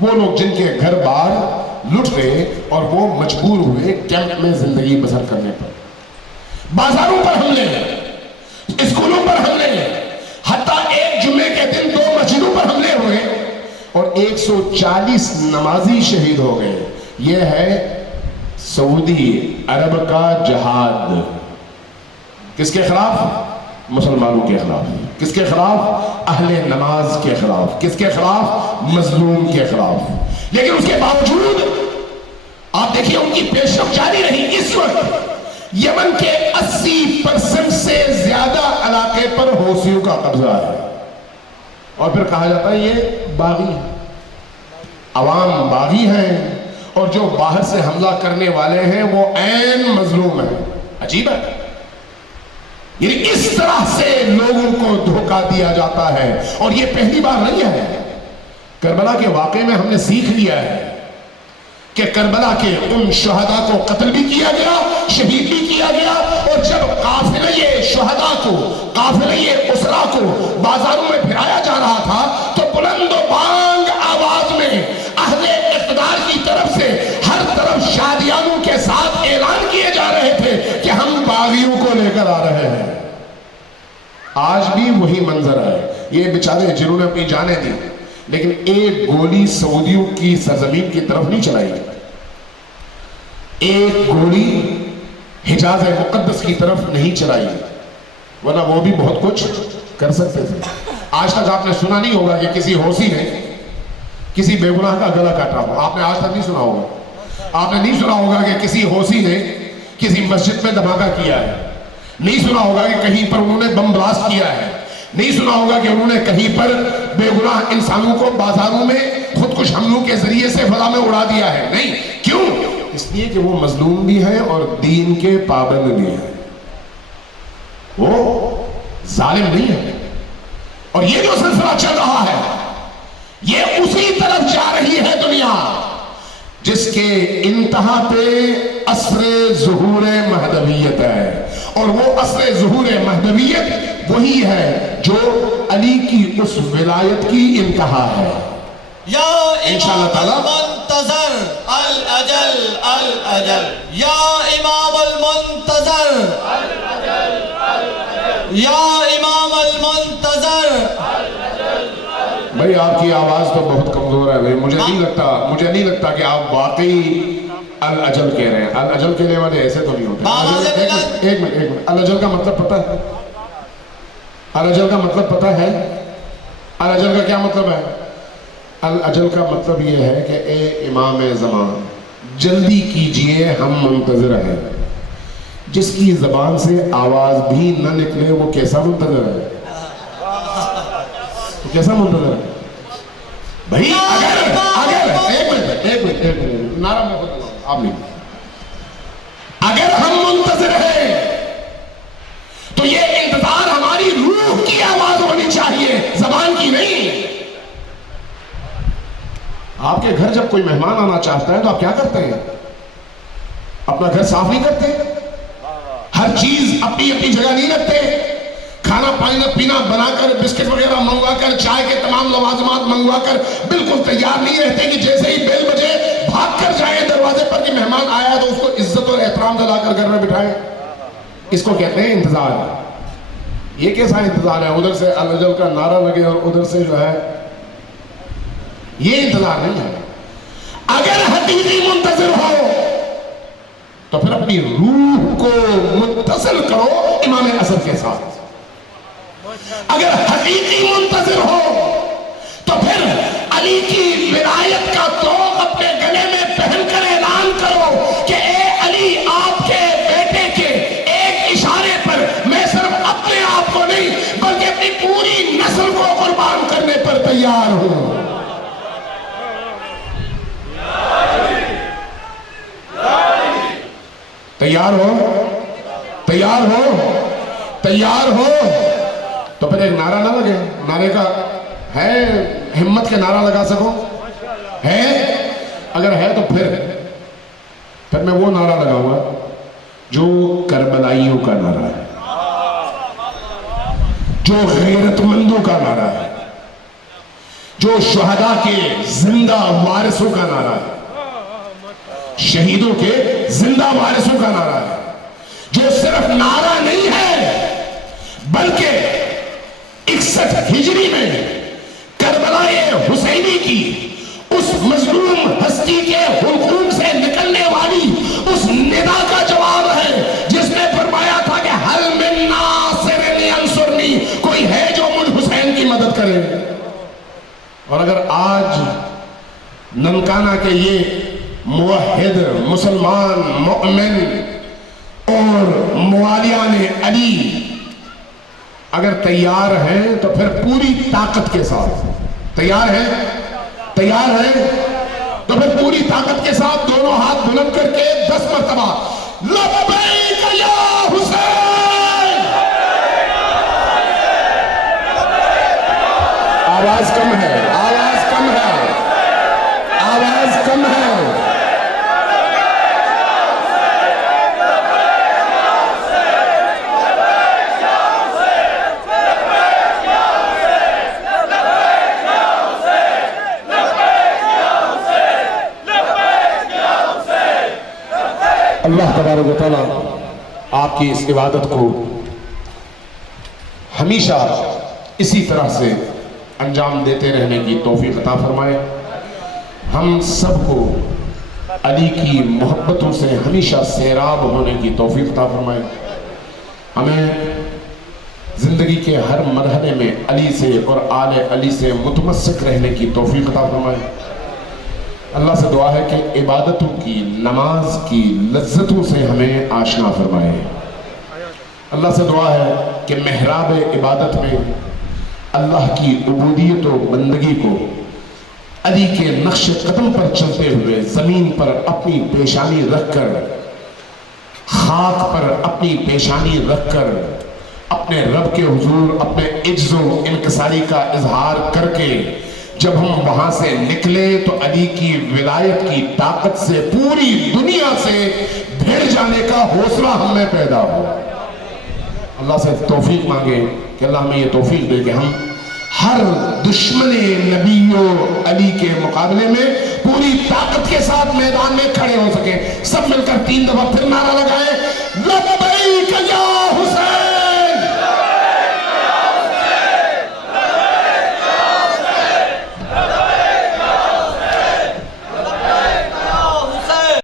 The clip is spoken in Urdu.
وہ لوگ جن کے گھر بار لٹ گئے اور وہ مجبور ہوئے کیمپ میں زندگی بسر کرنے پر، بازاروں پر حملے، اسکولوں پر حملے، حتیٰ ایک جمعے کے دن 2 مسجدوں پر حملے ہوئے اور 140 نمازی شہید ہو گئے۔ یہ ہے سعودی عرب کا جہاد۔ کس کے خلاف؟ مسلمانوں کے خلاف۔ کس کے خلاف؟ اہل نماز کے خلاف۔ کس کے خلاف؟ مظلوم کے خلاف۔ لیکن اس کے باوجود آپ دیکھیں ان کی پیشرفت جاری رہی۔ اس وقت یمن کے 80% سے زیادہ علاقے پر حوثیوں کا قبضہ ہے، اور پھر کہا جاتا ہے یہ باغی ہیں، عوام باغی ہیں، اور جو باہر سے حملہ کرنے والے ہیں وہ عین مظلوم ہیں۔ عجیب ہے، یعنی اس طرح سے لوگوں کو دھوکہ دیا جاتا ہے، اور یہ پہلی بار نہیں ہے۔ کربلا کے واقعے میں ہم نے سیکھ لیا ہے کہ کربلا کے ان شہداء کو قتل بھی کیا گیا، شہید بھی کیا گیا، اور جب قافلہ شہداء کو، قافلہ اسرا کو بازاروں میں پھرایا جا رہا تھا تو بلند و بانگ آواز میں اہل اقتدار کی طرف سے ہر طرف شادیانوں کے ساتھ اعلان کیے جا رہے تھے کہ ہم باغیوں کو لے کر آ رہے ہیں۔ آج بھی وہی منظر ہے۔ یہ بیچارے جنہوں نے اپنی جانیں دی، لیکن ایک گولی سعودیوں کی سرزمین کی طرف نہیں چلائی، ایک گولی حجاز مقدس کی طرف نہیں چلائی، ورنہ وہ بھی بہت کچھ کر سکتے تھے۔ آج تک آپ نے سنا نہیں ہوگا کہ کسی حوثی نے کسی بے گناہ کا گلا کاٹا ہو۔ آپ نے آج تک نہیں سنا ہوگا۔ آپ نے نہیں سنا ہوگا کہ کسی حوثی نے کسی مسجد میں دھماکہ کیا ہے، نہیں سنا ہوگا کہ کہیں پر انہوں نے بم بلاسٹ کیا ہے، نہیں سنا ہوگا کہ انہوں نے کہیں پر بے گناہ انسانوں کو بازاروں میں خودکش حملوں کے ذریعے سے فضا میں اڑا دیا ہے۔ نہیں، کیوں؟ اس لیے کہ وہ مظلوم بھی ہیں اور دین کے پابند بھی ہیں، وہ ظالم نہیں ہے۔ اور یہ جو سلسلہ چل رہا ہے یہ اسی طرف جا رہی ہے دنیا جس کے انتہا پہ عصر ظہور مہدویت ہے، اور وہ عصر ظہور مہدویت وہی ہے جو علی کی اس ولایت کی انتہا ہے۔ یا امام المنتظر الاجل الاجل، یا امام المنتظر الاجل، یا امام المنتظر۔ بھائی آپ کی آواز تو بہت کمزور ہے بھائی، مجھے نہیں لگتا کہ آپ واقعی الاجل کہہ رہے ہیں۔ الاجل کہنے والے ایسے تو نہیں ہوتے۔ ایک منٹ، الاجل کا مطلب پتہ ہے؟ الاجل کا مطلب پتہ ہے؟ الاجل کا کیا مطلب ہے؟ الاجل کا مطلب یہ ہے کہ اے امام زمان جلدی کیجئے، ہم منتظر ہیں۔ جس کی زبان سے آواز بھی نہ نکلے وہ کیسا منتظر ہے؟ کیسا منتظر ہے بھائی؟ اگر ایک منٹ نعرہ میں خود آپ نہیں، اگر ہم منتظر ہیں تو یہ انتظار ہماری روح کی آواز ہونی چاہیے، زبان کی نہیں۔ آپ کے گھر جب کوئی مہمان آنا چاہتا ہے تو آپ کیا کرتے ہیں؟ اپنا گھر صاف نہیں کرتے؟ ہر چیز اپنی اپنی جگہ نہیں رکھتے؟ کھانا پینا بنا کر، بسکٹ وغیرہ منگوا کر، چائے کے تمام لوازمات منگوا کر بالکل تیار نہیں رہتے کہ جیسے ہی بیل بجے بھاگ کر جائیں دروازے پر کہ مہمان آیا تو اس کو عزت اور احترام دلا کر گھر میں بٹھائیں؟ اس کو کہتے ہیں انتظار۔ یہ کیسا انتظار ہے؟ ادھر سے الاجل کا نعرہ لگے اور ادھر سے جو ہے، یہ انتظار نہیں ہے۔ اگر حقیقی منتظر ہو تو پھر اپنی روح کو متصل کرو امام عصر کے ساتھ۔ اگر حقیقی منتظر ہو تو پھر علی کی ولایت کا توق اپنے گلے میں پہن کر اعلان کرو کہ اے علی، آپ کے بیٹے کے ایک اشارے پر میں صرف اپنے آپ کو نہیں بلکہ اپنی پوری نسل کو قربان کرنے پر تیار ہوں۔ تیار ہو؟ تیار ہو؟ تیار ہو؟ تو پھر ایک نعرہ نہ لگے؟ نعرے کا ہے؟ ہمت کے نعرہ لگا سکو ہے؟ اگر ہے تو پھر میں وہ نعرہ لگاؤں گا جو کربلائیوں کا نعرہ ہے، جو غیرت مندوں کا نعرہ ہے، جو شہداء کے زندہ زندہ وارثوں کا نعرہ ہے، شہیدوں کے زندہ وارثوں کا نعرہ ہے، جو صرف نعرہ نہیں ہے بلکہ 61 ہجری میں کربلا حسینی کی اس مظلوم ہستی کے حلقوم سے نکلنے والی اس ندا کا جواب ہے جس نے فرمایا تھا کہ حل من ناصر ینصرنی، کوئی ہے جو مجھ حسین کی مدد کرے۔ اور اگر آج ننکانہ کے یہ موحد مسلمان مؤمن اور موالیان علی اگر تیار ہیں تو پھر پوری طاقت کے ساتھ تیار ہیں تو پھر پوری طاقت کے ساتھ دونوں ہاتھ بلند کر کے 10 مرتبہ لبیک یا حسین۔ آواز کم ہے، آواز کم ہے، آواز کم ہے۔ اللہ تبارک و تعالیٰ آپ کی اس عبادت کو ہمیشہ اسی طرح سے انجام دیتے رہنے کی توفیق عطا فرمائے۔ ہم سب کو علی کی محبتوں سے ہمیشہ سیراب ہونے کی توفیق عطا فرمائے۔ ہمیں زندگی کے ہر مرحلے میں علی سے اور آل علی سے متمسک رہنے کی توفیق عطا فرمائے۔ اللہ سے دعا ہے کہ عبادتوں کی، نماز کی لذتوں سے ہمیں آشنا فرمائے۔ اللہ سے دعا ہے کہ محراب عبادت میں اللہ کی عبودیت و بندگی کو علی کے نقش قدم پر چلتے ہوئے زمین پر اپنی پیشانی رکھ کر، خاک پر اپنی پیشانی رکھ کر اپنے رب کے حضور اپنے عجز و انکساری کا اظہار کر کے جب ہم وہاں سے نکلے تو علی کی ولایت کی طاقت سے پوری دنیا سے بھیڑ جانے کا حوصلہ ہم میں پیدا ہو۔ اللہ سے توفیق مانگے کہ اللہ ہمیں یہ توفیق دے کہ ہم ہر دشمن نبی و علی کے مقابلے میں پوری طاقت کے ساتھ میدان میں کھڑے ہو سکیں۔ سب مل کر 3 دفعہ پھر نعرہ لگائیں۔